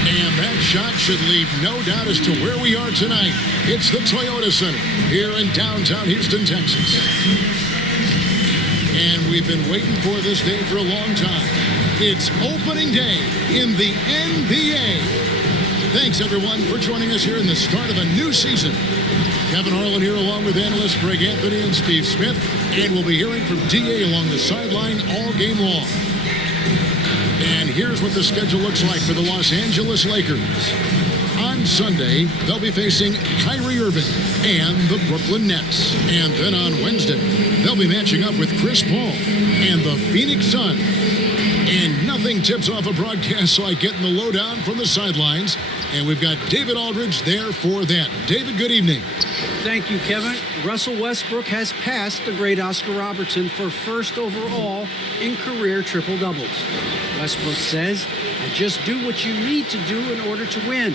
And that shot should leave no doubt as to where we are tonight. It's the Toyota Center here in downtown Houston, Texas. And we've been waiting for this day for a long time. It's opening day in the NBA. Thanks, everyone, for joining us here in the start of a new season. Kevin Harlan here along with analysts Greg Anthony and Steve Smith. And we'll be hearing from D.A. along the sideline all game long. And here's what the schedule looks like for the Los Angeles Lakers. On Sunday, they'll be facing Kyrie Irving and the Brooklyn Nets. And then on Wednesday, they'll be matching up with Chris Paul and the Phoenix Suns. And nothing tips off a broadcast like getting the lowdown from the sidelines. And we've got David Aldridge there for that. David, good evening. Thank you, Kevin. Russell Westbrook has passed the great Oscar Robertson for first overall in career triple-doubles. Westbrook says, I just do what you need to do in order to win.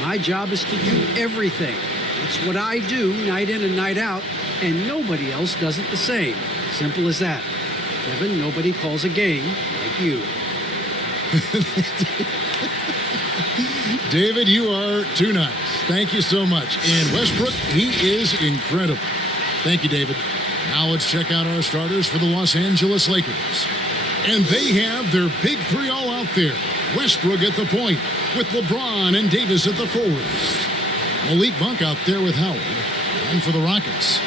My job is to do everything. It's what I do night in and night out, and nobody else does it the same. Simple as that. Kevin, nobody calls a game like you. David, you are too nice. Thank you so much. And Westbrook, he is incredible. Thank you, David. Now let's check out our starters for the Los Angeles Lakers. And they have their big three all out there. Westbrook at the point with LeBron and Davis at the forwards. Malik Monk out there with Howard. And for the Rockets,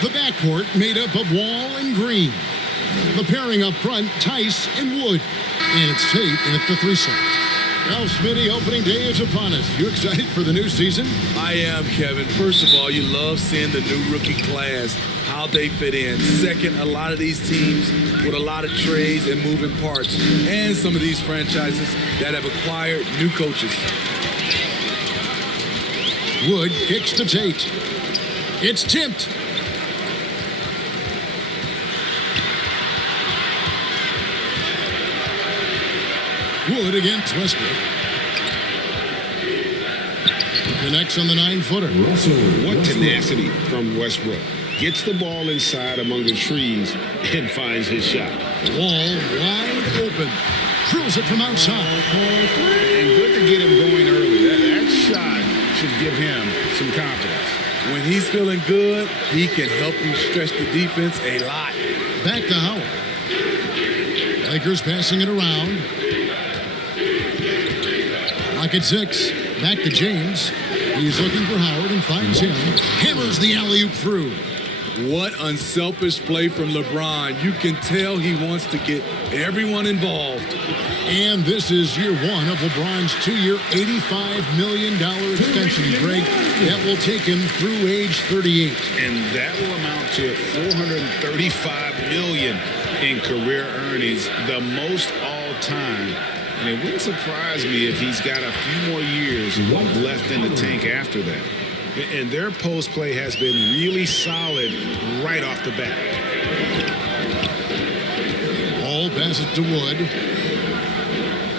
the backcourt made up of Wall and Green. The pairing up front, Tice and Wood. And it's Tate in at the threesome. Well, Smitty, opening day is upon us. You excited for the new season? I am, Kevin. First of all, you love seeing the new rookie class, how they fit in. Second, a lot of these teams with a lot of trades and moving parts. And some of these franchises that have acquired new coaches. Wood kicks to Tate. It's tipped. Wood against Westbrook. Connects on the 9-footer. What tenacity from Westbrook. Gets the ball inside among the trees and finds his shot. Wall wide open. Drills it from outside. And good to get him going early. That shot should give him some confidence. When he's feeling good, he can help you stretch the defense a lot. Back to Howard. Lakers passing it around. Lock at 6. Back to James. He's looking for Howard and finds him. Hammers the alley-oop through. What unselfish play from LeBron. You can tell he wants to get everyone involved. And this is year one of LeBron's 2-year, $85 million extension, Greg. That will take him through age 38. And that will amount to $435 million in career earnings, the most all time. And it wouldn't surprise me if he's got a few more years left in the tank after that. And their post play has been really solid right off the bat. Ball passes to Wood.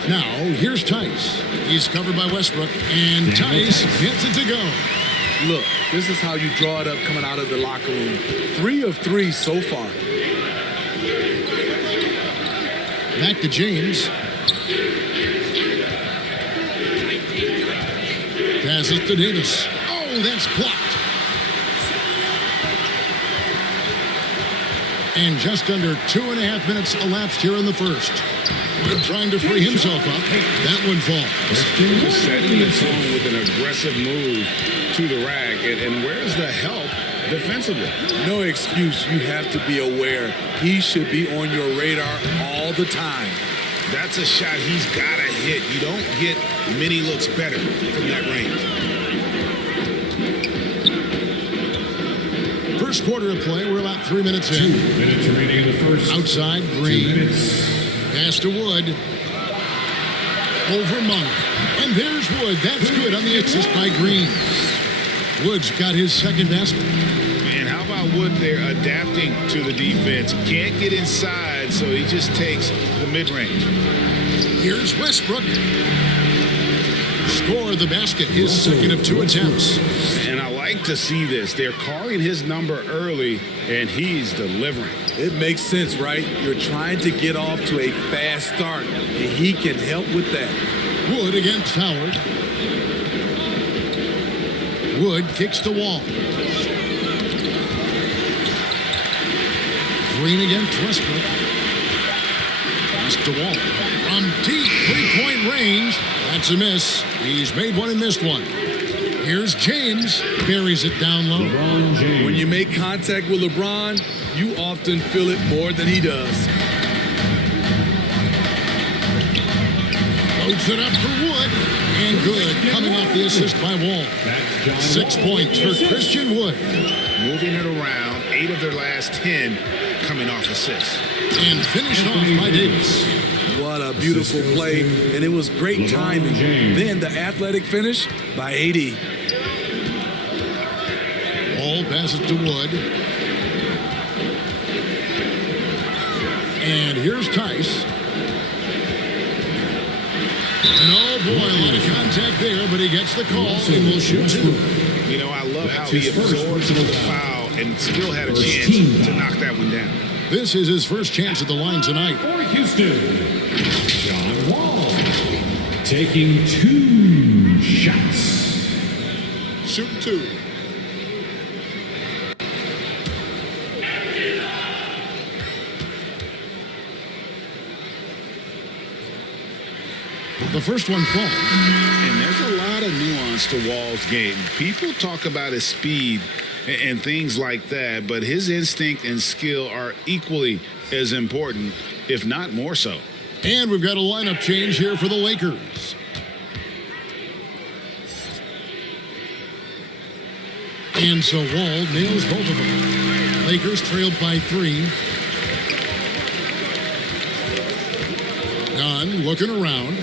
Now, here's Tice. He's covered by Westbrook, and Tice gets it to go. Look, this is how you draw it up coming out of the locker room. 3 of 3 so far. Back to James. Passes to Davis. Oh, that's blocked. And just under 2.5 minutes elapsed here in the first. Wood trying to free himself up. That one falls. Setting the tone with an aggressive move to the rack. And where's the help defensively? No excuse. You have to be aware. He should be on your radar all the time. That's a shot he's got to hit. You don't get many looks better from that range. First quarter of play. We're about 3 minutes in. 2 minutes remaining in the first. Outside, Green. Pass to Wood. Over Monk. And there's Wood. That's good on the assist by Green. Wood's got his second basket. Man, how about Wood there adapting to the defense? Can't get inside, so he just takes the mid-range. Here's Westbrook. Score the basket, his second of 2 attempts. And I like to see this. They're calling his number early, and he's delivering. It makes sense, right? You're trying to get off to a fast start, and he can help with that. Wood against Howard. Wood kicks to Wall. Green against Westbrook. Pass to Wall. From deep three-point range. That's a miss. He's made one and missed one. Here's James. Buries it down low. When you make contact with LeBron, you often feel it more than he does. Loads it up for Wood. And good. Coming off the assist by Wall. 6 points for Christian Wood. Moving it around. 8 of their last 10 coming off assists. And finished off by Davis. What a beautiful play, and it was great timing. Then the athletic finish by AD. Wall passes to Wood. And here's Tice. And oh boy, a lot of contact there, but he gets the call and will shoot 2. You know, I love how he absorbed the foul and still had a chance to knock that one down. This is his first chance at the line tonight. For Houston, John Wall taking 2 shots. Shooting 2. The first one falls. And there's a lot of nuance to Wall's game. People talk about his speed and things like that, but his instinct and skill are equally as important, if not more so. And we've got a lineup change here for the Lakers. And so Wall nails both of them. Lakers trailed by 3. Gunn looking around.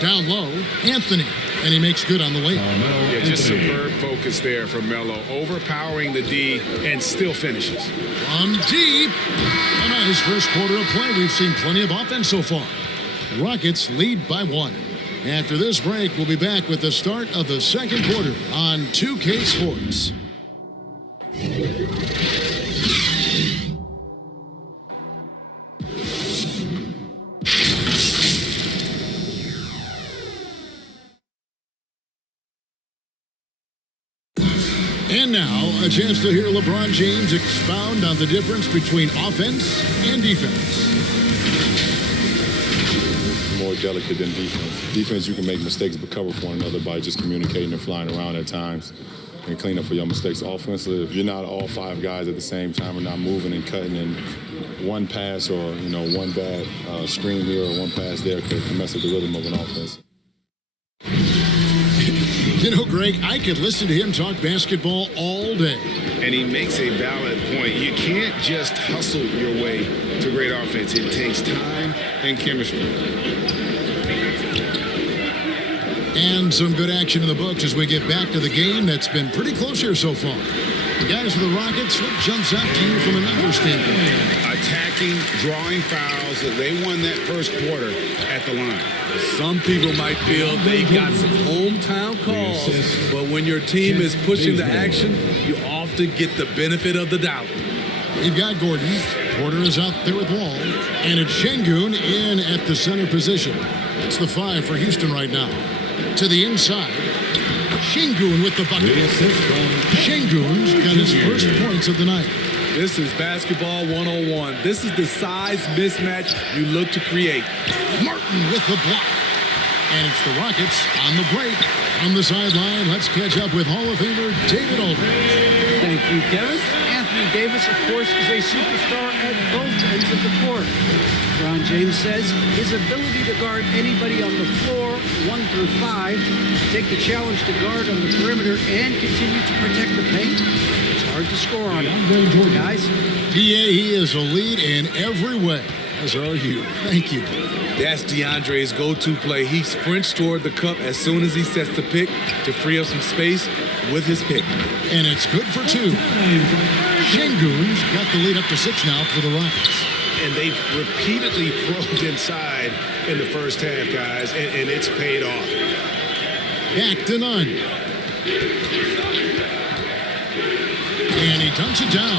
Down low, Anthony, and he makes good on the layup. Yeah, just superb focus there from Melo, overpowering the D and still finishes. From deep, and on his first quarter of play, we've seen plenty of offense so far. Rockets lead by 1. After this break, we'll be back with the start of the second quarter on 2K Sports. And now, a chance to hear LeBron James expound on the difference between offense and defense. More delicate than defense. Defense, you can make mistakes but cover for one another by just communicating and flying around at times and clean up for your mistakes. Offensively, if you're not all 5 guys at the same time and not moving and cutting, and one pass or one bad screen here or one pass there could mess up the rhythm of an offense. You know, Greg, I could listen to him talk basketball all day. And he makes a valid point. You can't just hustle your way to great offense. It takes time and chemistry. And some good action in the books as we get back to the game that's been pretty close here so far. The guys for the Rockets, what jumps out to you from a numbers standpoint? Attacking, drawing fouls. They won that first quarter at the line. Some people might feel they got some hometown calls, but when your team is pushing the action, you often get the benefit of the doubt. You've got Gordon. Porter is out there with Wall. And it's Şengün in at the center position. It's the 5 for Houston right now. To the inside. Şengün with the bucket. Şengün's got his first points of the night. This is basketball 101. This is the size mismatch you look to create. Martin with the block. And it's the Rockets on the break. On the sideline, let's catch up with Hall of Famer David Aldridge. Thank you, Kevin. Anthony Davis, of course, is a superstar at both ends of the court. LeBron James says his ability to guard anybody on the floor, 1 through 5, take the challenge to guard on the perimeter and continue to protect the paint, it's hard to score on him. Guys? PA, he is a lead in every way, as are you. Thank you. That's DeAndre's go-to play. He sprints toward the cup as soon as he sets the pick to free up some space with his pick. And it's good for 2. Şengün's got the lead up to 6 now for the Rockets. And they've repeatedly probed inside in the first half, guys, and it's paid off. Back to Nunn. And he dunks it down.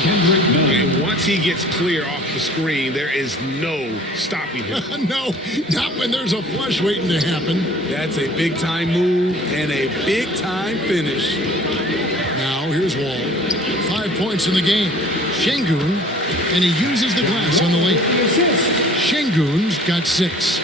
And once he gets clear off the screen, there is no stopping him. No, not when there's a flush waiting to happen. That's a big-time move and a big-time finish. Now, here's Wall. 5 points in the game. Şengün, and he uses the glass on the lane. Şengün's got 6.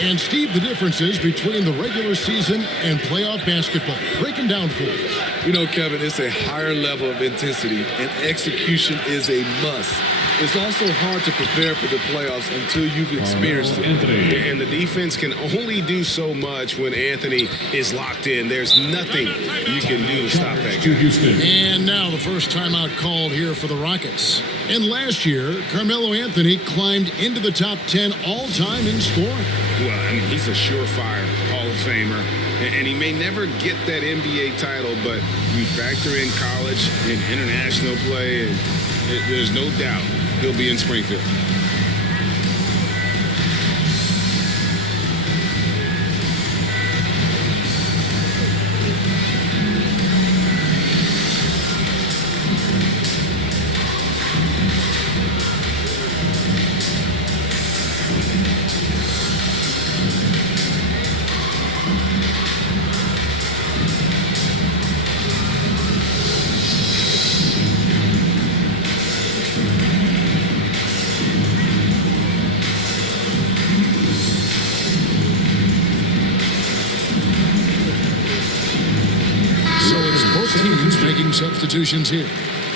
And Steve, the differences between the regular season and playoff basketball. Breaking down for us. You know, Kevin, it's a higher level of intensity, and execution is a must. It's also hard to prepare for the playoffs until you've experienced it. And the defense can only do so much when Anthony is locked in. There's nothing you can do to stop that guy. And now the first timeout called here for the Rockets. And last year, Carmelo Anthony climbed into the top 10 all-time in scoring. Well, I mean, he's a surefire Hall of Famer. And he may never get that NBA title, but you factor in college and international play, and there's no doubt he'll be in Springfield. Making substitutions here.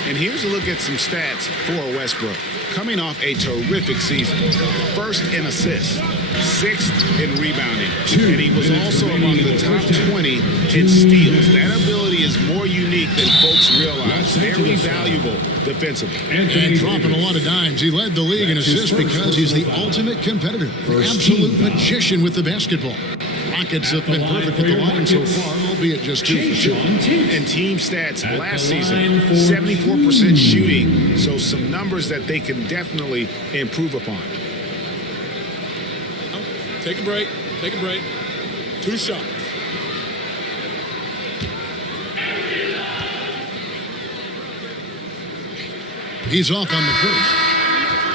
And here's a look at some stats for Westbrook. Coming off a terrific season. First in assists, 6th in rebounding. And he was also among the top 20 in steals. That ability is more unique than folks realize. Very valuable defensively. And dropping a lot of dimes. He led the league in assists because he's the ultimate competitor. Absolute magician with the basketball. Rockets have been perfect with the line so far, albeit just 2 for 2. And team stats last season, 74% shooting. So some numbers that they can definitely improve upon. Take a break. Take a break. 2 shots. He's off on the first.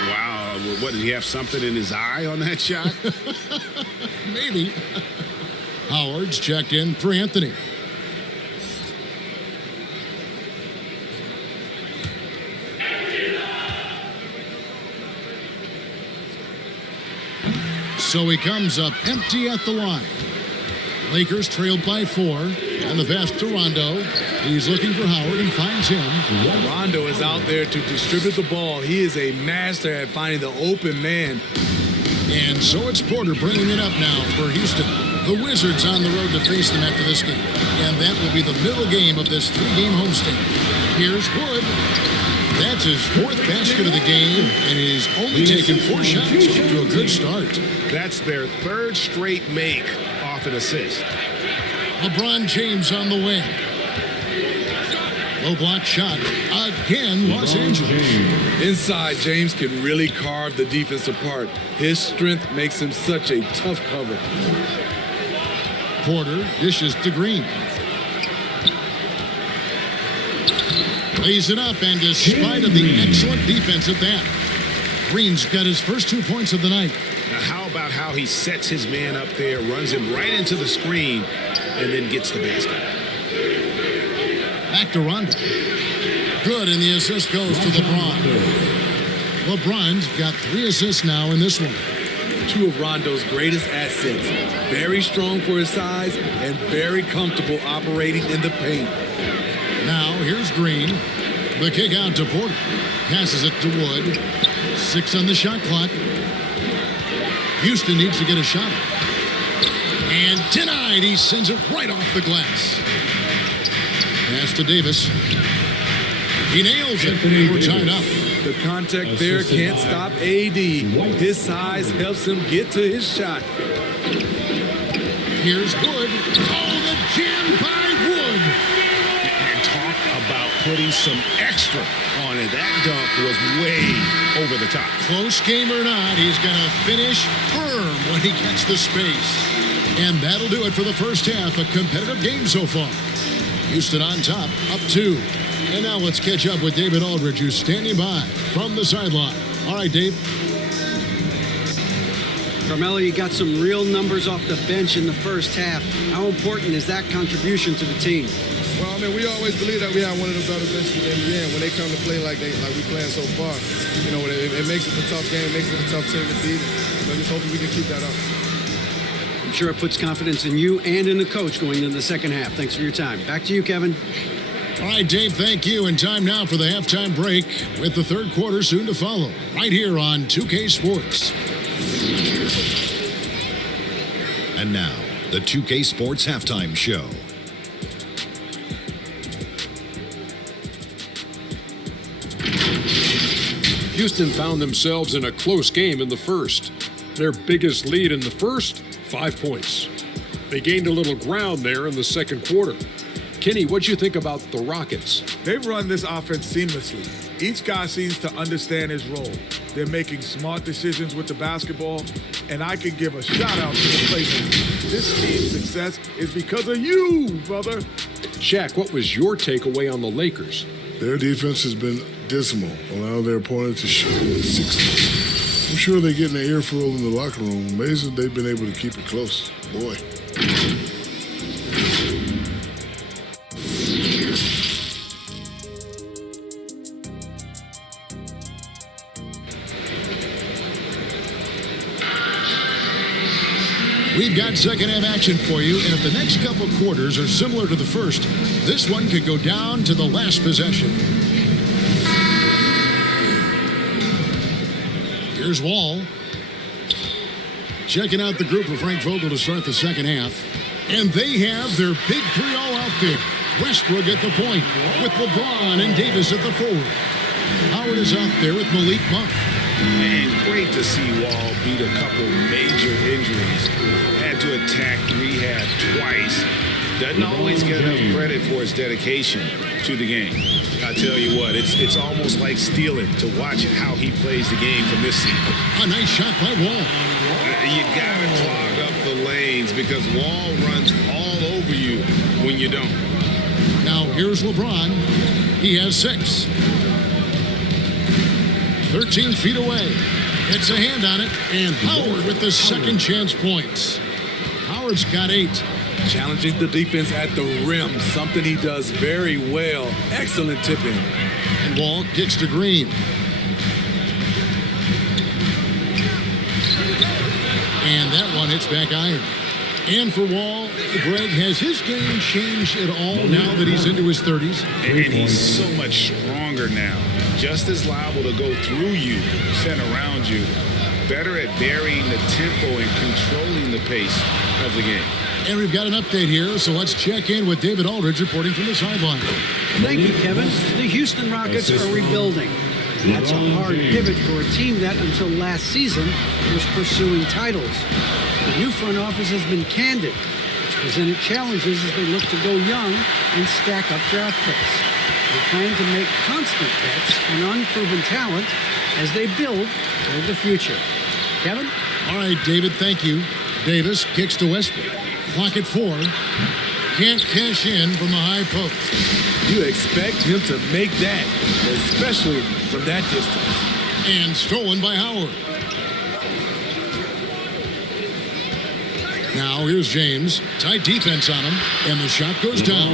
Wow. What, did he have something in his eye on that shot? Maybe. Howard's checked in for Anthony. So he comes up empty at the line. Lakers trailed by 4, and the pass to Rondo. He's looking for Howard and finds him. Rondo is out there to distribute the ball. He is a master at finding the open man. And so it's Porter bringing it up now for Houston. The Wizards on the road to face them after this game. And that will be the middle game of this 3-game homestand. Here's Wood. That's his 4th basket of the game, and he's only taken 4 shots to a good start. That's their 3rd straight make off an assist. LeBron James on the wing. Low block shot. Again, Los Angeles. Inside, James can really carve the defense apart. His strength makes him such a tough cover. Porter dishes to Green. Lays it up, and despite of the excellent defense at that, Green's got his first 2 points of the night. Now, how about how he sets his man up there, runs him right into the screen, and then gets the basket. Back to Rondo. Good, and the assist goes to LeBron. LeBron's got 3 assists now in this one. 2 of Rondo's greatest assets. Very strong for his size and very comfortable operating in the paint. Now, here's Green. The kick out to Porter. Passes it to Wood. 6 on the shot clock. Houston needs to get a shot. And denied. He sends it right off the glass. Pass to Davis. He nails it. We're tied up. The contact there can't stop AD. His size helps him get to his shot. Here's Wood. Oh, the jam by Wood. And talk about putting some extra on it. That dunk was way over the top. Close game or not, he's going to finish firm when he gets the space. And that'll do it for the first half. A competitive game so far. Houston on top, up 2. And now let's catch up with David Aldridge, who's standing by from the sideline. All right, Dave. Carmelo, you got some real numbers off the bench in the first half. How important is that contribution to the team? Well, I mean, we always believe that we have one of the better benches in the NBA. And when they come to play like we playing so far, you know, it makes it a tough game, makes it a tough team to beat. So just hoping we can keep that up. I'm sure it puts confidence in you and in the coach going into the second half. Thanks for your time. Back to you, Kevin. All right, Dave, thank you. And time now for the halftime break with the third quarter soon to follow right here on 2K Sports. And now, the 2K Sports Halftime Show. Houston found themselves in a close game in the first. Their biggest lead in the first, 5 points. They gained a little ground there in the second quarter. Kenny, what'd you think about the Rockets? They've run this offense seamlessly. Each guy seems to understand his role. They're making smart decisions with the basketball, and I can give a shout out to the playmakers. This team's success is because of you, brother. Shaq, what was your takeaway on the Lakers? Their defense has been dismal, allowing their opponent to shoot 60. I'm sure they're getting an earful in the locker room. Amazing they've been able to keep it close. Boy. We've got second half action for you, and if the next couple quarters are similar to the first, this one could go down to the last possession. Here's Wall. Checking out the group of Frank Vogel to start the second half. And they have their big three all out there. Westbrook at the point with LeBron and Davis at the forward. Howard is out there with Malik Monk. And great to see Wall beat a couple major injuries. Had to attack rehab twice. Doesn't always get enough credit for his dedication to the game. I tell you what, it's almost like stealing to watch how he plays the game from this seat. A nice shot by Wall. You gotta clog up the lanes because Wall runs all over you when you don't. Now here's LeBron. He has 6. 13 feet away. Gets a hand on it. And Howard with the second chance points. Howard's got 8. Challenging the defense at the rim, something he does very well. Excellent tip-in. And Wall kicks to Green. And that one hits back iron. And for Wall, Greg, has his game changed at all now that he's into his 30s? And he's so much stronger now. Just as liable to go through you, sent around you. Better at varying the tempo and controlling the pace of the game. And we've got an update here, so let's check in with David Aldridge reporting from the sideline. Thank you, Kevin. The Houston Rockets are rebuilding. That's a hard pivot for a team that, until last season, was pursuing titles. The new front office has been candid. It's presented challenges as they look to go young and stack up draft picks. They plan to make constant bets on unproven talent as they build toward the future. Kevin? All right, David, thank you. Davis kicks to Westbrook. Clock at 4. Can't cash in from the high post. You expect him to make that, especially from that distance. And stolen by Howard. Now here's James. Tight defense on him. And the shot goes down.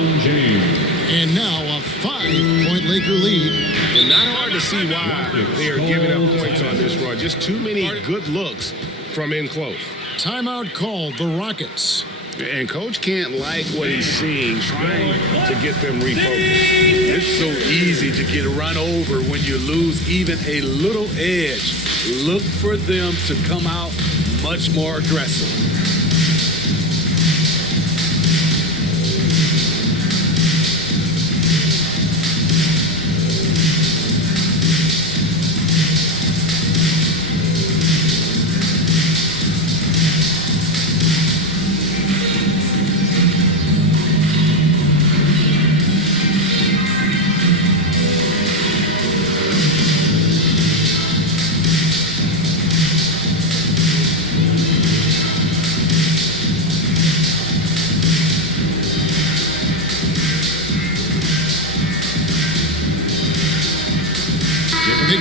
And now a 5-point Laker lead. And not hard to see why they are giving up points on this run. Just too many good looks from in close. Timeout called the Rockets. And Coach can't like what he's seeing, trying to get them refocused. It's so easy to get run over when you lose even a little edge. Look for them to come out much more aggressive.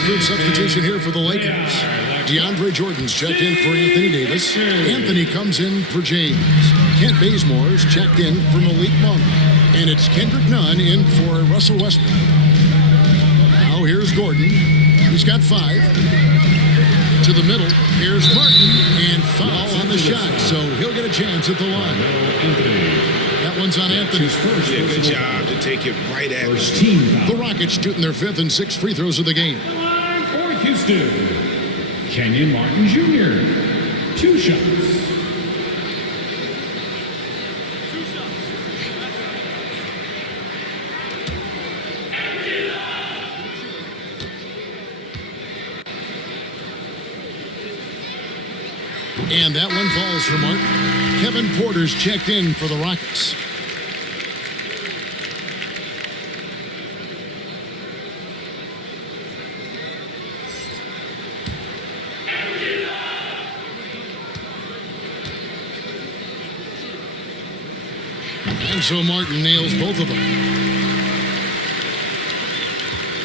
Third substitution here for the Lakers. DeAndre Jordan's checked in for Anthony Davis. Anthony comes in for James. Kent Bazemore's checked in for Malik Monk. And it's Kendrick Nunn in for Russell Westbrook. Now here's Gordon. He's got 5. To the middle. Here's Martin. And foul on the shot. So he'll get a chance at the line. That one's on Anthony's first. Yeah, good job to take it right at him. The Rockets shooting their 5th and 6th free throws of the game. For Houston, Kenyon Martin Jr., 2 shots. And that one falls for Mark. Kevin Porter's checked in for the Rockets. And so Martin nails both of them.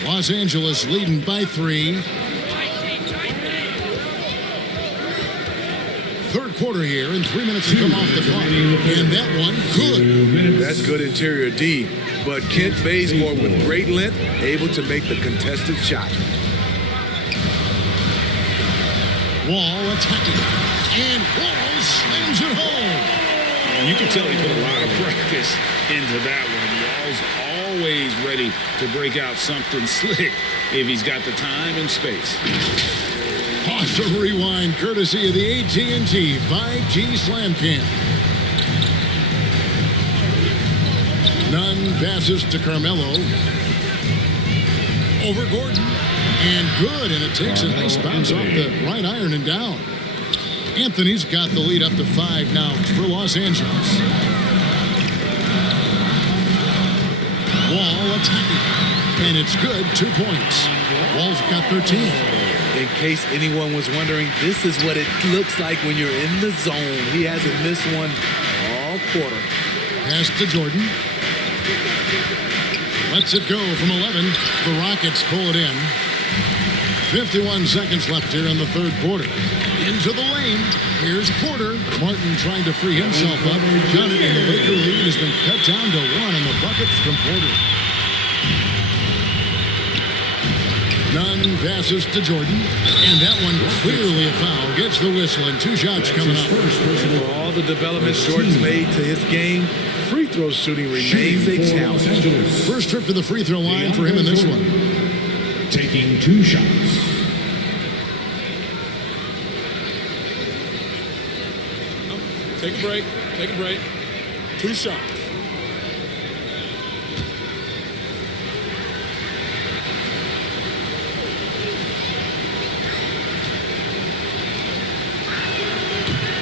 Los Angeles leading by 3. Third quarter here, and 3 minutes to come off the clock. And that one, good. That's good interior D. But Kent Bazemore with great length, able to make the contested shot. Wall attacking. And Wall slams it home. And you can tell he put a lot of practice into that one. Wall's always ready to break out something slick if he's got the time and space. Awesome rewind, courtesy of the AT&T 5G Slam Cam. Nunn passes to Carmelo. Over Gordon. And good, and it takes a nice bounce off the right iron and down. Anthony's got the lead up to 5 now for Los Angeles. Wall attacking. And it's good, 2 points. Wall's got 13. In case anyone was wondering, this is what it looks like when you're in the zone. He hasn't missed one all quarter. Pass to Jordan. Lets it go from 11. The Rockets pull it in. 51 seconds left here in the third quarter. Into the lane. Here's Porter. Martin trying to free himself up. Got it, and the Laker lead has been cut down to 1 on the buckets from Porter. Nunn passes to Jordan. And that one clearly a foul. Gets the whistle, and 2 shots coming up. For all the developments Jordan's made to his game, free throw shooting remains a challenge. First trip to the free throw line for him in this one. Taking 2 shots. Take a break. Take a break. 2 shots.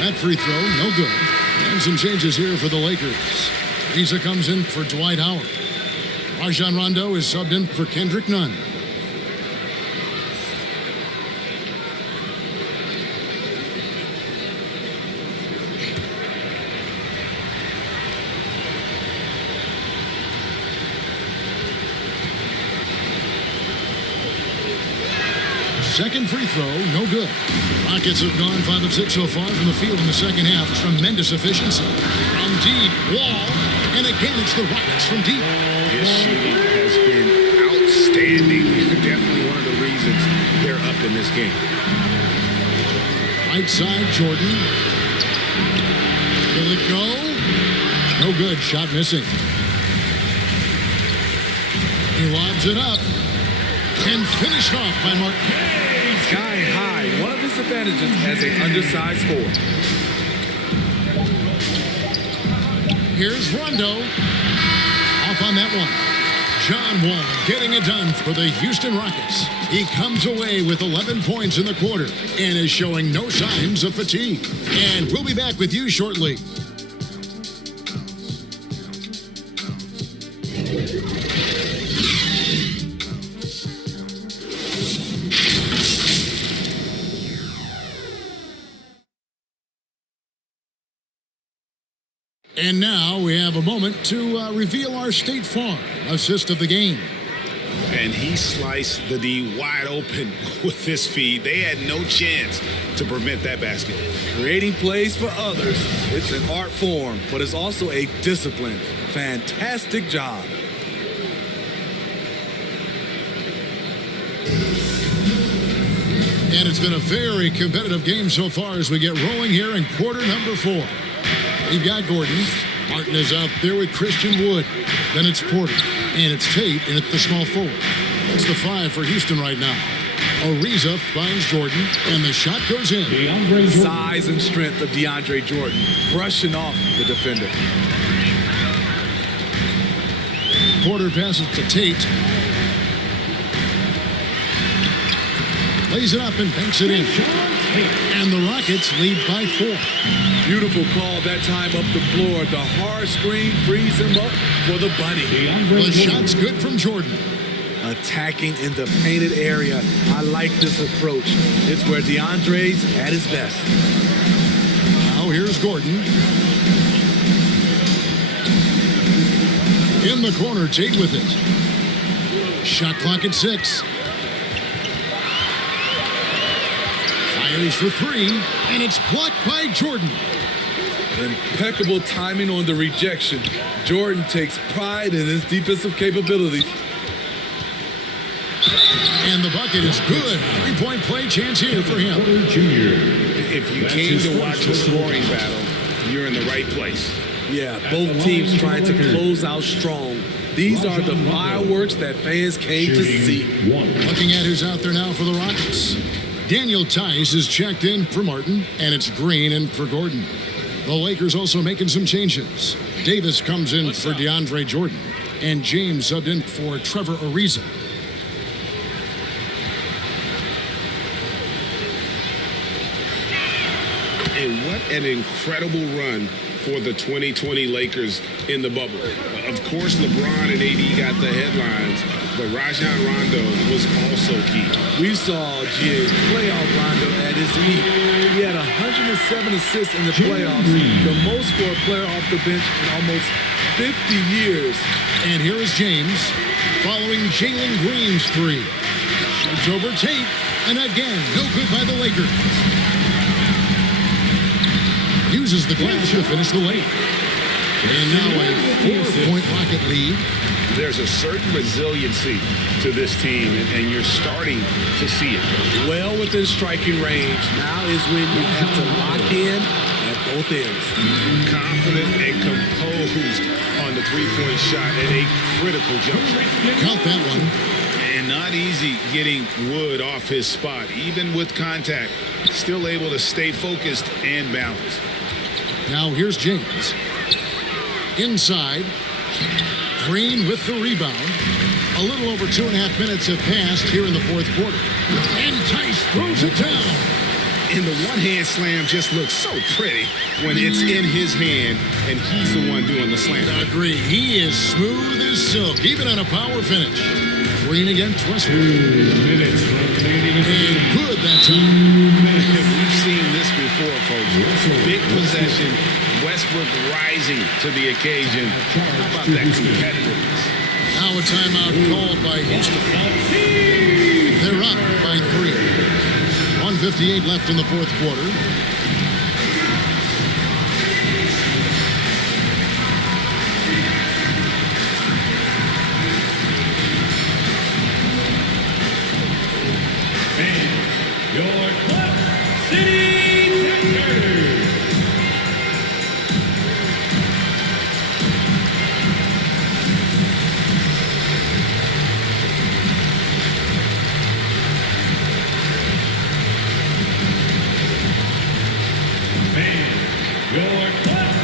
That free throw, no good. And some changes here for the Lakers. Visa comes in for Dwight Howard. Rajon Rondo is subbed in for Kendrick Nunn. Second free throw, no good. Rockets have gone 5 of 6 so far from the field in the second half. Tremendous efficiency. From deep, Wall. And again, it's the Rockets from deep. His shooting has been outstanding. Definitely one of the reasons they're up in this game. Right side, Jordan. Will it go? No good. Shot missing. He lobs it up. And finished off by Martin. Sky high. One of his advantages as an undersized forward. Here's Rondo. Off on that one. John Wall getting it done for the Houston Rockets. He comes away with 11 points in the quarter and is showing no signs of fatigue. And we'll be back with you shortly. And now we have a moment to reveal our State Farm assist of the game. And he sliced the D wide open with his feed. They had no chance to prevent that basket. Creating plays for others. It's an art form, but it's also a discipline. Fantastic job. And it's been a very competitive game so far as we get rolling here in quarter number 4. We've got Gordon. Martin is out there with Christian Wood. Then it's Porter. And it's Tate in at the small forward. It's the 5 for Houston right now. Ariza finds Jordan, and the shot goes in. Size and strength of DeAndre Jordan, brushing off the defender. Porter passes to Tate. Lays it up and banks it in. And the Rockets lead by 4. Beautiful call that time up the floor. The hard screen frees him up for the bunny. The shot's good from Jordan. Attacking in the painted area. I like this approach. It's where DeAndre's at his best. Now here's Gordon. In the corner, Tate with it. Shot clock at 6. Fires for 3, and it's blocked by Jordan. Impeccable timing on the rejection. Jordan takes pride in his defensive capabilities. And the bucket is good. 3-point play chance here for him. If you came to watch a scoring battle, you're in the right place. Yeah, both teams trying to close out strong. These are the fireworks that fans came to see. Looking at who's out there now for the Rockets. Daniel Tice is checked in for Martin, and it's Green in for Gordon. The Lakers also making some changes. Davis comes in for DeAndre Jordan, and James subbed in for Trevor Ariza. And what an incredible run for the 2020 Lakers in the bubble. Of course, LeBron and AD got the headlines, but Rajon Rondo was also key. We saw G's playoff Rondo at his peak. He had 107 assists in the playoffs, the most for a player off the bench in almost 50 years. And here is James following Jalen Green's 3. Shoots over Tate, and again, no good by the Lakers. Uses the glass to finish the lane. And now a 4-point Rocket lead. There's a certain resiliency to this team, and you're starting to see it. Well within striking range. Now is when you have to lock in at both ends. Confident and composed on the three-point shot at a critical juncture. Count that one. And not easy getting Wood off his spot. Even with contact, still able to stay focused and balanced. Now here's James. Inside. Green with the rebound. A little over 2.5 minutes have passed here in the fourth quarter. And Tice throws it down. And the one-hand slam just looks so pretty when it's in his hand and he's the one doing the slam. Agreed. He is smooth as silk, even on a power finish. Green against Westbrook. And good that time. We've seen this before, folks. Big possession. Westbrook rising to the occasion. How about that competitiveness? Now a timeout called by Houston. They're up by 3. 1:58 left in the fourth quarter. And your Club City Lakers. Your Club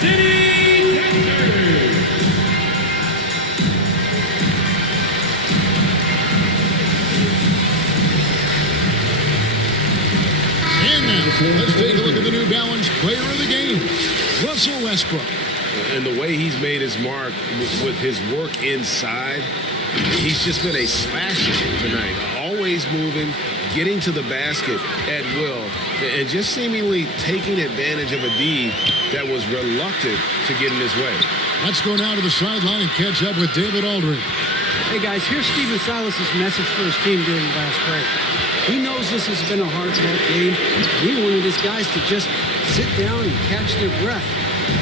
City Lakers. And now, let's take a look at the New Balance player of the game, Russell Westbrook. And the way he's made his mark with his work inside, he's just been a slasher tonight. Always moving, getting to the basket at will, and just seemingly taking advantage of a D that was reluctant to get in his way. Let's go now to the sideline and catch up with David Aldridge. Hey guys, here's Stephen Silas's message for his team during the last break. He knows this has been a hard-fought game. He wanted his guys to just sit down and catch their breath.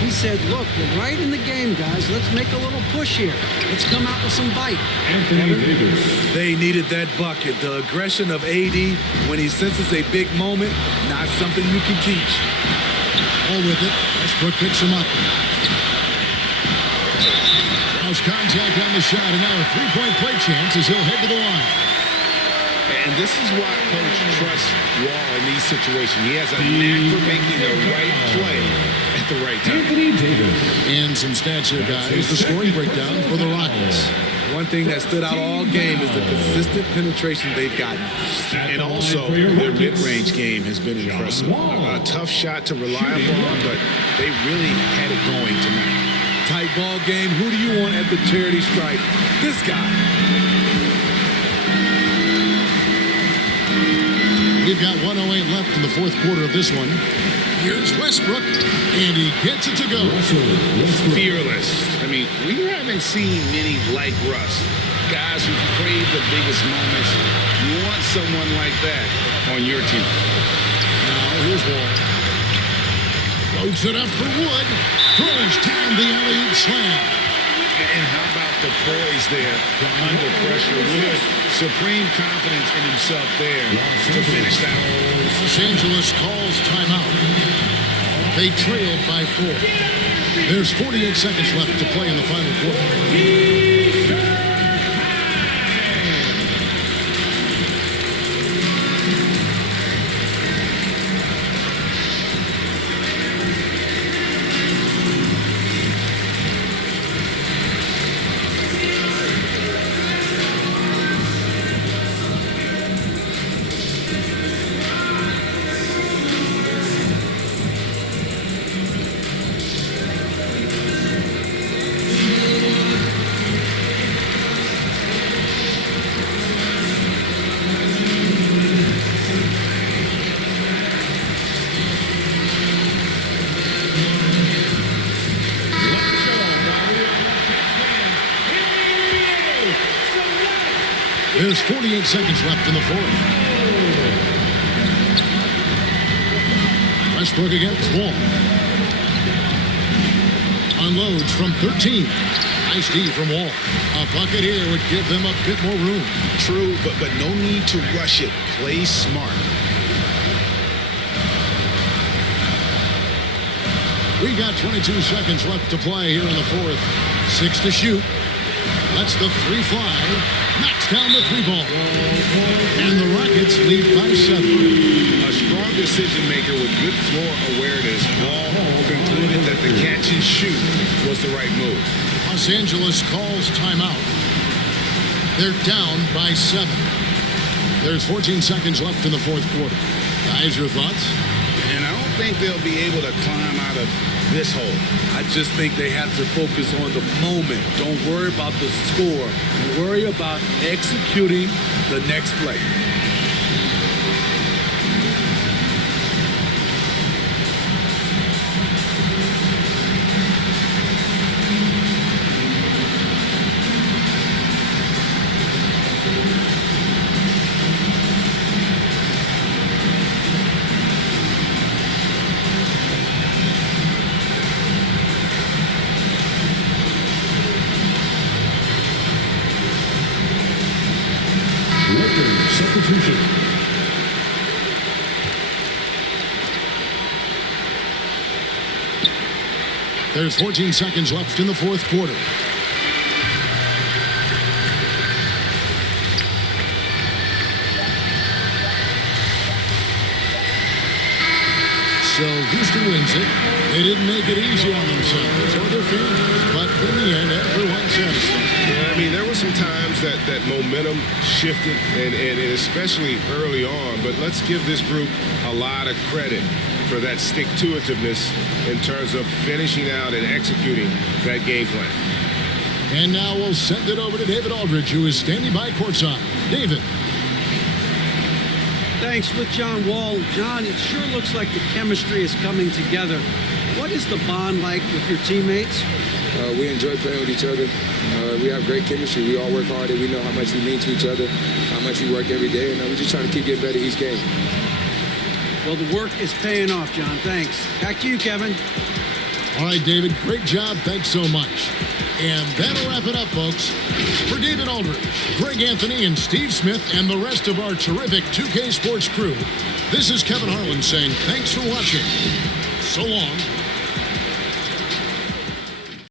He said, look, we're right in the game, guys. Let's make a little push here. Let's come out with some bite. They needed that bucket. The aggression of AD when he senses a big moment, not something you can teach. All with it. Westbrook picks him up. Draws contact on the shot, and now a three-point play chance as he'll head to the line. And this is why Coach trusts Wall in these situations. He has a knack for making the right play at the right time. And some stats here, guys. The scoring breakdown for the Rockets. One thing that stood out all game is the consistent penetration they've gotten. And also, their mid-range game has been impressive. A tough shot to rely upon, but they really had it going tonight. Tight ball game. Who do you want at the charity stripe? This guy. We've got 1:08 left in the fourth quarter of this one. Here's Westbrook, and he gets it to go. Fearless. I mean, we haven't seen many like Russ. Guys who crave the biggest moments. You want someone like that on your team. Now, here's Wall. Floats it up for Wood. Throws down the alley-oop slam. And how about the poise there under pressure? Wood, supreme confidence in himself there to finish that. Los Angeles calls timeout. They trailed by 4. There's 48 seconds left to play in the final quarter. There's 48 seconds left in the fourth. Westbrook against Wall. Unloads from 13. Nice D from Wall. A bucket here would give them a bit more room. True, but no need to rush it. Play smart. We got 22 seconds left to play here in the fourth. 6 to shoot. Lets the three fly. Knocks down the three ball. And the Rockets lead by 7. A strong decision maker with good floor awareness. Wall concluded that the catch and shoot was the right move. Los Angeles calls timeout. They're down by 7. There's 14 seconds left in the fourth quarter. Guys, your thoughts? And I don't think they'll be able to climb out of this hole. I just think they have to focus on the moment. Don't worry about the score. Worry about executing the next play. Substitution. There's 14 seconds left in the fourth quarter. So Houston wins it. They didn't make it easy on themselves or their fans, but in the end, everyone's satisfied. Yeah, I mean, there were some times that momentum shifted, and especially early on, but let's give this group a lot of credit for that stick-to-itiveness in terms of finishing out and executing that game plan. And now we'll send it over to David Aldridge, who is standing by courtside. David. Thanks. With John Wall. John, it sure looks like the chemistry is coming together. What is the bond like with your teammates? We enjoy playing with each other. We have great chemistry. We all work hard, and we know how much we mean to each other, how much we work every day, and we're just trying to keep getting better each game. Well, the work is paying off, John. Thanks. Back to you, Kevin. All right, David, great job. Thanks so much. And that'll wrap it up, folks. For David Aldridge, Greg Anthony, and Steve Smith, and the rest of our terrific 2K Sports crew, this is Kevin Harlan saying thanks for watching. So long.